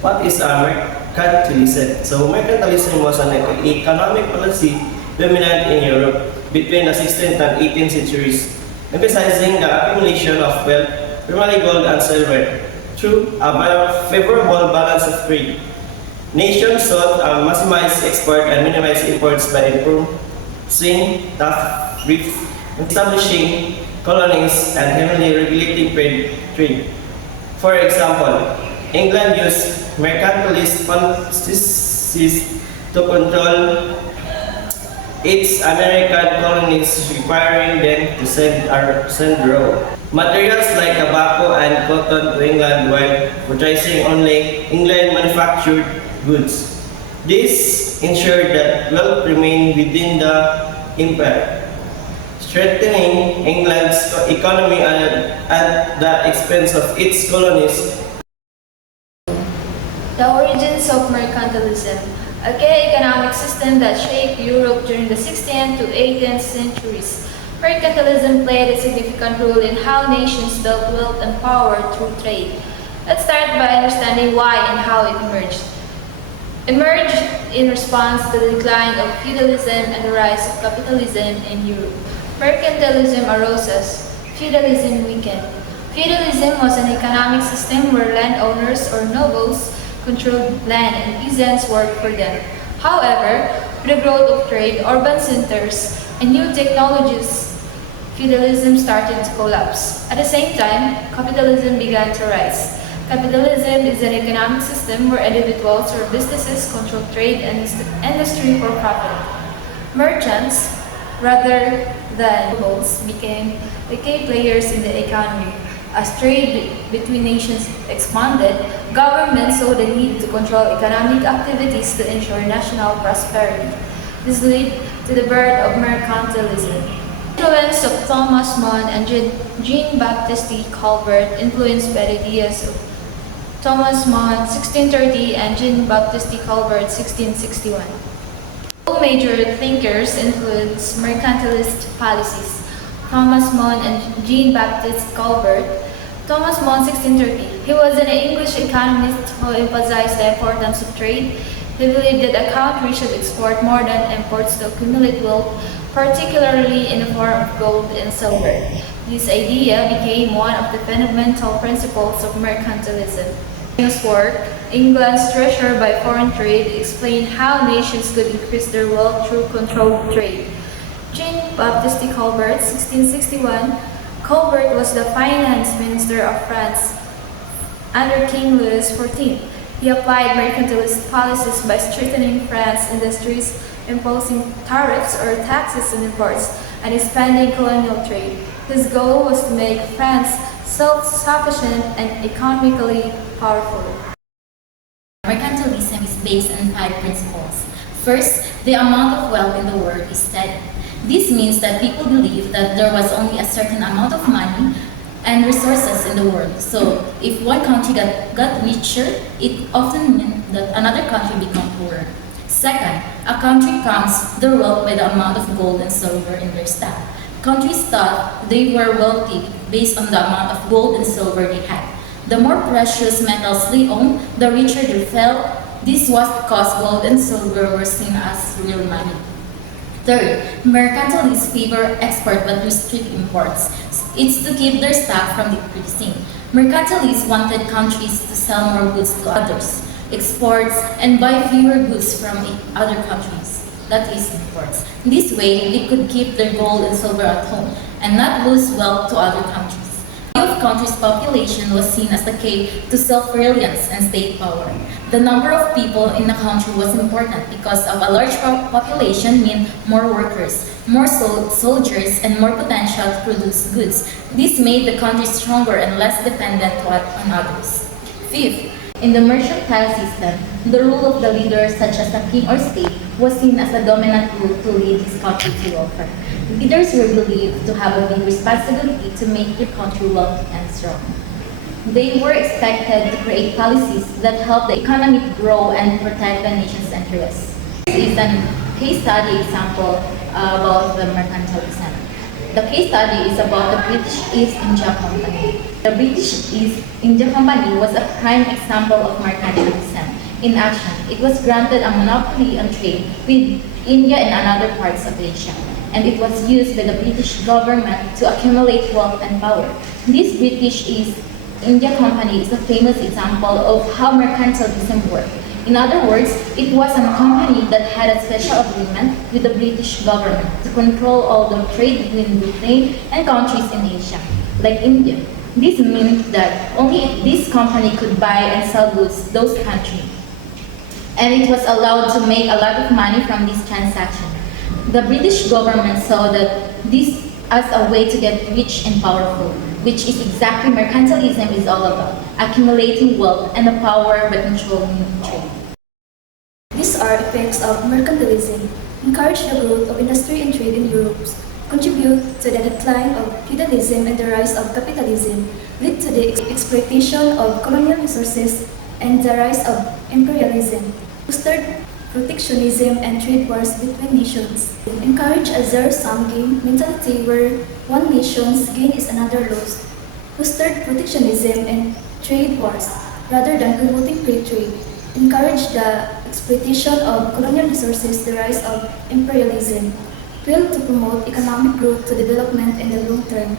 What is mercantilism? So mercantilism was an economic policy dominant in Europe between the 16th and 18th centuries, emphasizing the accumulation of wealth, primarily gold and silver, through a favorable balance of trade. Nations sought to maximize export and minimize imports by imposing tariffs, establishing colonies, and heavily regulating trade. For example, England used mercantilist policies to control its American colonies, requiring them to send raw materials like tobacco and cotton to England while purchasing only England-manufactured goods. This ensured that wealth remained within the empire, strengthening England's economy at the expense of its colonies. The origins of mercantilism, a key economic system that shaped Europe during the 16th to 18th centuries. Mercantilism played a significant role in how nations built wealth and power through trade. Let's start by understanding why and how it emerged. Emerged in response to the decline of feudalism and the rise of capitalism in Europe. Mercantilism arose as feudalism weakened. Feudalism was an economic system where landowners or nobles controlled land and peasants worked for them. However, with the growth of trade, urban centers, and new technologies, feudalism started to collapse. At the same time, capitalism began to rise. Capitalism is an economic system where individuals or businesses control trade and industry for profit. Merchants, rather than nobles, became the key players in the economy. As trade between nations expanded, governments saw the need to control economic activities to ensure national prosperity. This led to the birth of mercantilism. The influence of Thomas More and Jean-Baptiste Colbert, influenced by the ideas of Thomas More 1630 and Jean-Baptiste Colbert 1661. Two major thinkers influenced mercantilist policies. Thomas More and Jean-Baptiste Colbert. Thomas More 1630. He was an English economist who emphasized the importance of trade. He believed that a country should export more than imports to accumulate wealth, particularly in the form of gold and silver. This idea became one of the fundamental principles of mercantilism. In his work, England's Treasure by Foreign Trade explained how nations could increase their wealth through controlled trade. Jean-Baptiste Colbert, 1661. Colbert was the finance minister of France under King Louis XIV. He applied mercantilist policies by strengthening France's industries, imposing tariffs or taxes on imports, and expanding colonial trade. His goal was to make France self-sufficient and economically powerful. Mercantilism is based on 5 principles. First, the amount of wealth in the world is steady. This means that people believe that there was only a certain amount of money and resources in the world. So, if one country got richer, it often meant that another country became poorer. Second, a country counts their wealth by the amount of gold and silver in their stock. Countries thought they were wealthy based on the amount of gold and silver they had. The more precious metals they owned, the richer they felt. This was because gold and silver were seen as real money. Third, mercantilists favor export but restrict imports. It's to keep their stock from decreasing. Mercantilists wanted countries to sell more goods to others, exports, and buy fewer goods from other countries, that is, imports. This way, they could keep their gold and silver at home and not lose wealth to other countries. The country's population was seen as the key to self-reliance and state power. The number of people in the country was important because of a large population meant more workers, more soldiers, and more potential to produce goods. This made the country stronger and less dependent on others. Fifth, in the mercantile system, the rule of the leader, such as the king or state, was seen as the dominant rule to lead his country to welfare. Leaders were believed to have a big responsibility to make their country wealthy and strong. They were expected to create policies that help the economy grow and protect the nation's interests. This is a case study example about the mercantilism. The case study is about the British East India Company. The British East India Company was a prime example of mercantilism in action. It was granted a monopoly on trade with India and other parts of Asia, and it was used by the British government to accumulate wealth and power. This British East India Company is a famous example of how mercantilism worked. In other words, it was a company that had a special agreement with the British government to control all the trade between Britain and countries in Asia, like India. This meant that only this company could buy and sell goods to those countries, and it was allowed to make a lot of money from this transaction. The British government saw that this as a way to get rich and powerful, which is exactly mercantilism is all about, accumulating wealth and the power by controlling trade. These are effects of mercantilism, encourage the growth of industry and trade in Europe, contribute to the decline of feudalism and the rise of capitalism, lead to the exploitation of colonial resources and the rise of imperialism, fostered protectionism and trade wars between nations, encourage a zero-sum game mentality where one nation's gain is another loss, fostered protectionism and trade wars rather than promoting free trade, encourage the exploitation of colonial resources, the rise of imperialism, failed to promote economic growth to development in the long term,